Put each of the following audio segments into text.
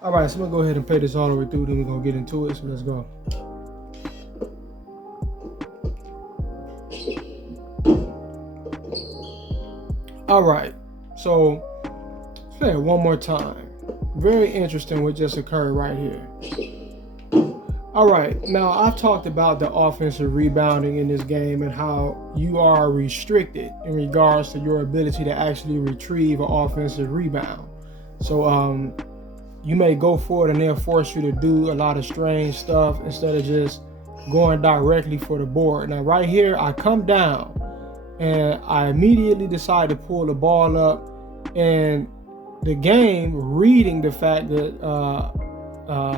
All right, so I'm gonna go ahead and pay this all the way through, then we're gonna get into it. So let's go. All right, so let's play it one more time. Very interesting what just occurred right here. All right, now I've talked about the offensive rebounding in this game and how you are restricted in regards to your ability to actually retrieve an offensive rebound. So you may go for it and they'll force you to do a lot of strange stuff instead of just going directly for the board. Now right here, I come down and I immediately decide to pull the ball up, and the game, reading the fact that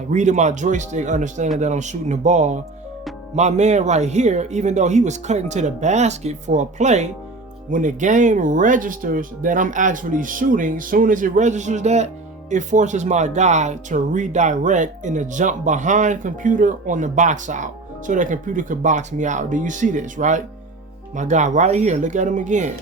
reading my joystick, understanding that I'm shooting the ball, my man right here, even though he was cutting to the basket for a play, when the game registers that I'm actually shooting, as soon as it registers that, it forces my guy to redirect and to jump behind computer on the box out so that computer could box me out. Do you see this, right? My guy right here, look at him again.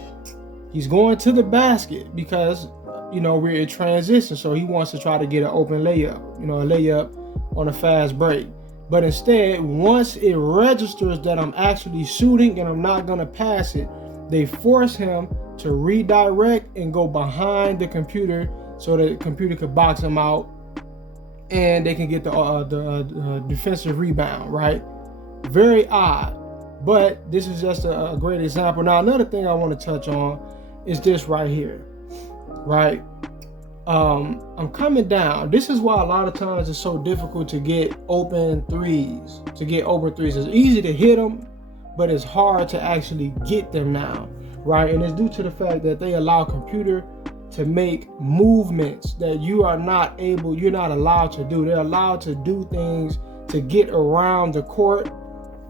He's going to the basket because, we're in transition. So he wants to try to get an open layup, a layup on a fast break. But instead, once it registers that I'm actually shooting and I'm not going to pass it, they force him to redirect and go behind the computer so that the computer could box him out and they can get the defensive rebound, right? Very odd. But this is just a great example. Now, another thing I want to touch on is this right here, right? I'm coming down. This is why a lot of times it's so difficult to get open threes. It's easy to hit them, but it's hard to actually get them now, right? And it's due to the fact that they allow computer to make movements that you're not allowed to do. They're allowed to do things to get around the court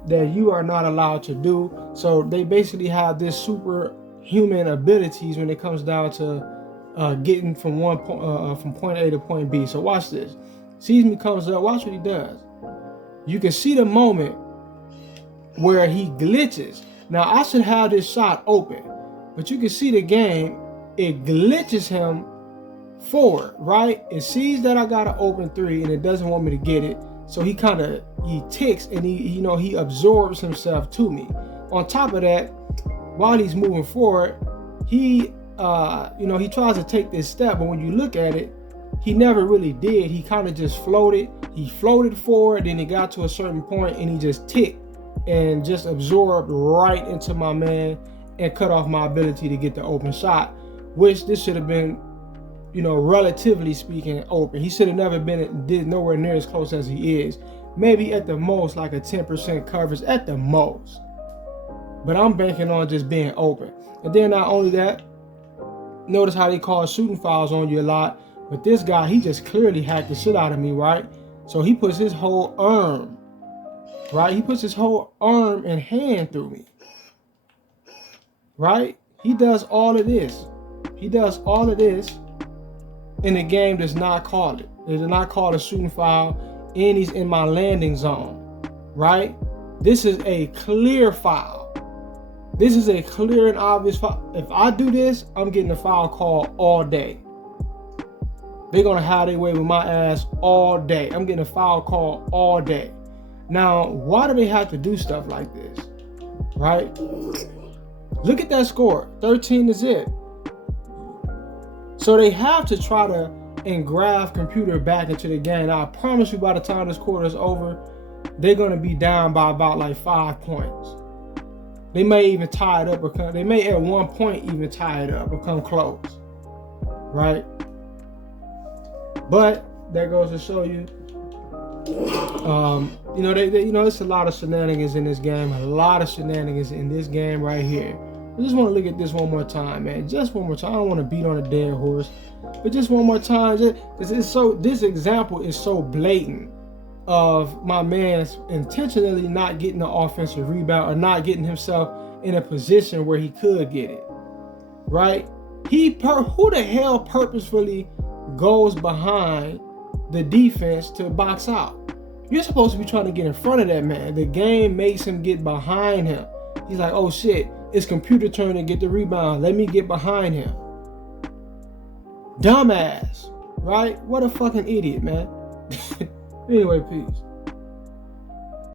that you are not allowed to do. So they basically have this superhuman abilities when it comes down to getting from from point A to point B. So watch this. Sees me, comes up, watch what he does. You can see the moment where he glitches. Now I should have this shot open, but you can see the game, it glitches him forward, right? It sees that I got an open three and it doesn't want me to get it. So he ticks and he absorbs himself to me. On top of that, while he's moving forward, he tries to take this step, but when you look at it, he never really did. He kind of just floated. He floated forward, then he got to a certain point and he just ticked and just absorbed right into my man and cut off my ability to get the open shot, which this should have been, relatively speaking, open. He should have never did nowhere near as close as he is. Maybe at the most like a 10% coverage at the most. But I'm banking on just being open. And then not only that, notice how they call shooting fouls on you a lot. But this guy, he just clearly hacked the shit out of me, right? So he puts his whole arm, right? He puts his whole arm and hand through me, right? He does all of this. And the game does not call it. It does not call a shooting foul, and he's in my landing zone, right? This is a clear foul. This is a clear and obvious foul. If I do this, I'm getting a foul call all day. They're going to have their way with my ass all day. I'm getting a foul call all day. Now, why do they have to do stuff like this, right? Look at that score, 13-0. So they have to try to engraft computer back into the game. Now, I promise you by the time this quarter is over, they're going to be down by about like 5 points. They may even tie it up, or they may at one point even tie it up or come close, right? But that goes to show you, it's a lot of shenanigans in this game. A lot of shenanigans in this game right here. I just want to look at this one more time, man. Just one more time. I don't want to beat on a dead horse, but just one more time. This example is so blatant of my man's intentionally not getting the offensive rebound or not getting himself in a position where he could get it, right? Who the hell purposefully goes behind the defense to box out? You're supposed to be trying to get in front of that man. The game makes him get behind him. He's like, oh shit, it's computer turn to get the rebound. Let me get behind him. Dumbass. Right? What a fucking idiot, man. Anyway, peace.